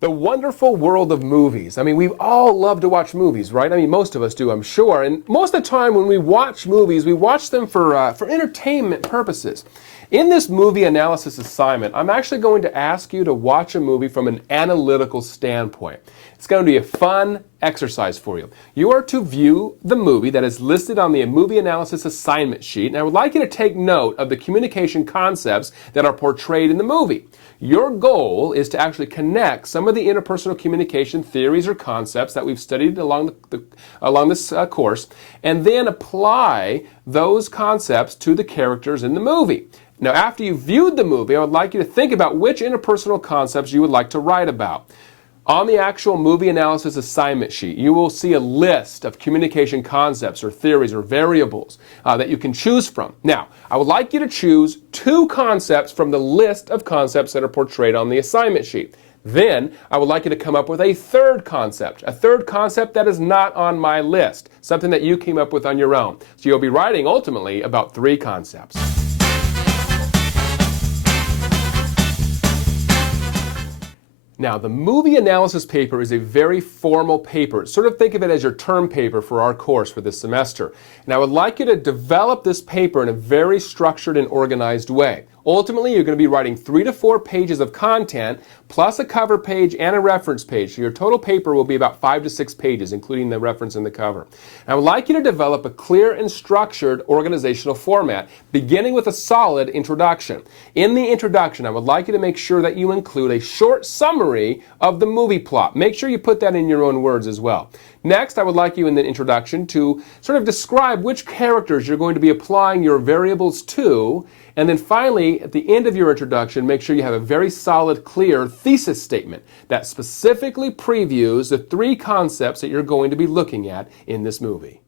The wonderful world of movies. I mean, we all love to watch movies, right? I mean, most of us do, I'm sure. And most of the time when we watch movies, we watch them for entertainment purposes. In this movie analysis assignment, I'm actually going to ask you to watch a movie from an analytical standpoint. It's going to be a fun exercise for you. You are to view the movie that is listed on the movie analysis assignment sheet, and I would like you to take note of the communication concepts that are portrayed in the movie. Your goal is to actually connect some of the interpersonal communication theories or concepts that we've studied along this course, and then apply those concepts to the characters in the movie. Now, after you've viewed the movie, I would like you to think about which interpersonal concepts you would like to write about. On the actual movie analysis assignment sheet, you will see a list of communication concepts or theories or variables that you can choose from. Now, I would like you to choose 2 concepts from the list of concepts that are portrayed on the assignment sheet. Then, I would like you to come up with a third concept that is not on my list, something that you came up with on your own. So you'll be writing ultimately about 3 concepts. Now, the movie analysis paper is a very formal paper. Sort of think of it as your term paper for our course for this semester. And I would like you to develop this paper in a very structured and organized way. Ultimately, you're going to be writing 3 to 4 pages of content, plus a cover page and a reference page. So your total paper will be about 5 to 6 pages, including the reference and the cover. And I would like you to develop a clear and structured organizational format, beginning with a solid introduction. In the introduction, I would like you to make sure that you include a short summary of the movie plot. Make sure you put that in your own words as well. Next, I would like you in the introduction to sort of describe which characters you're going to be applying your variables to. And then finally, at the end of your introduction, make sure you have a very solid, clear thesis statement that specifically previews the 3 concepts that you're going to be looking at in this movie.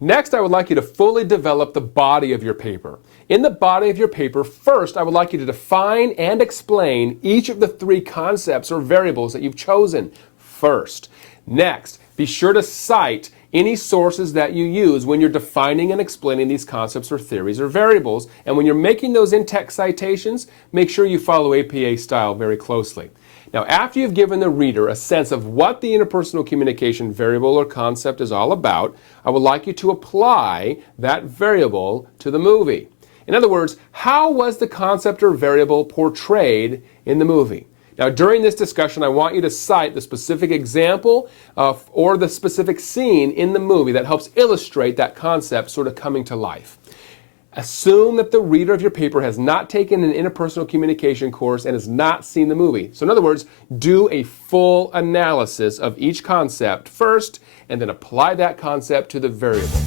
Next, I would like you to fully develop the body of your paper. In the body of your paper, first, I would like you to define and explain each of the 3 concepts or variables that you've chosen first. Next, be sure to cite any sources that you use when you're defining and explaining these concepts or theories or variables. And when you're making those in-text citations, make sure you follow APA style very closely. Now, after you've given the reader a sense of what the interpersonal communication variable or concept is all about, I would like you to apply that variable to the movie. In other words, how was the concept or variable portrayed in the movie? Now, during this discussion, I want you to cite the specific example or the specific scene in the movie that helps illustrate that concept sort of coming to life. Assume that the reader of your paper has not taken an interpersonal communication course and has not seen the movie. So in other words, do a full analysis of each concept first and then apply that concept to the variable.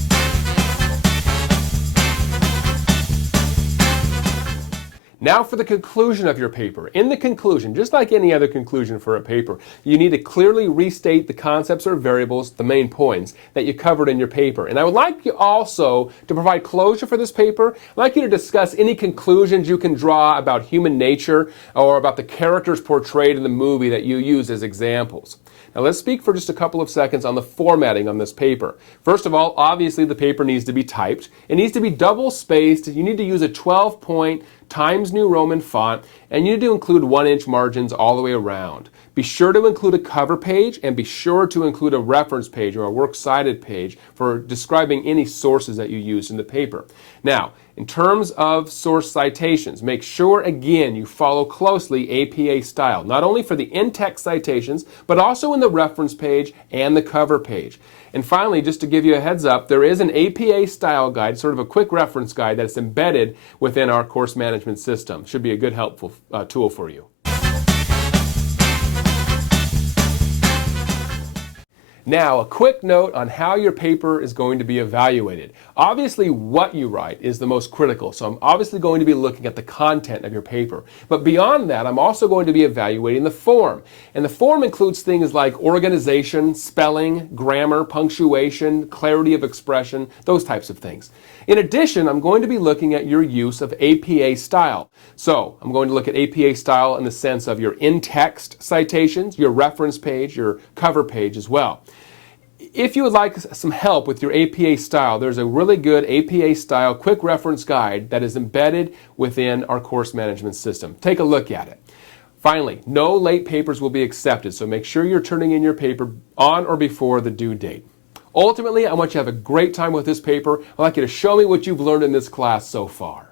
Now for the conclusion of your paper. In the conclusion, just like any other conclusion for a paper, you need to clearly restate the concepts or variables, the main points, that you covered in your paper. And I would like you also to provide closure for this paper. I'd like you to discuss any conclusions you can draw about human nature or about the characters portrayed in the movie that you use as examples. Now let's speak for just a couple of seconds on the formatting on this paper. First of all, obviously the paper needs to be typed. It needs to be double spaced. You need to use a 12-point Times New Roman font, and you need to include 1-inch margins all the way around. Be sure to include a cover page and be sure to include a reference page or a works cited page for describing any sources that you use in the paper. Now, in terms of source citations, make sure again you follow closely APA style, not only for the in-text citations, but also in the reference page and the cover page. And finally, just to give you a heads up, there is an APA style guide, sort of a quick reference guide that's embedded within our course management system. Should be a good helpful tool for you. Now, a quick note on how your paper is going to be evaluated. Obviously, what you write is the most critical, so I'm obviously going to be looking at the content of your paper. But beyond that, I'm also going to be evaluating the form. And the form includes things like organization, spelling, grammar, punctuation, clarity of expression, those types of things. In addition, I'm going to be looking at your use of APA style. So, I'm going to look at APA style in the sense of your in-text citations, your reference page, your cover page as well. if you would like some help with your APA style, there's a really good APA style quick reference guide that is embedded within our course management system. Take a look at it. Finally, no late papers will be accepted, so make sure you're turning in your paper on or before the due date. Ultimately, I want you to have a great time with this paper. I'd like you to show me what you've learned in this class so far.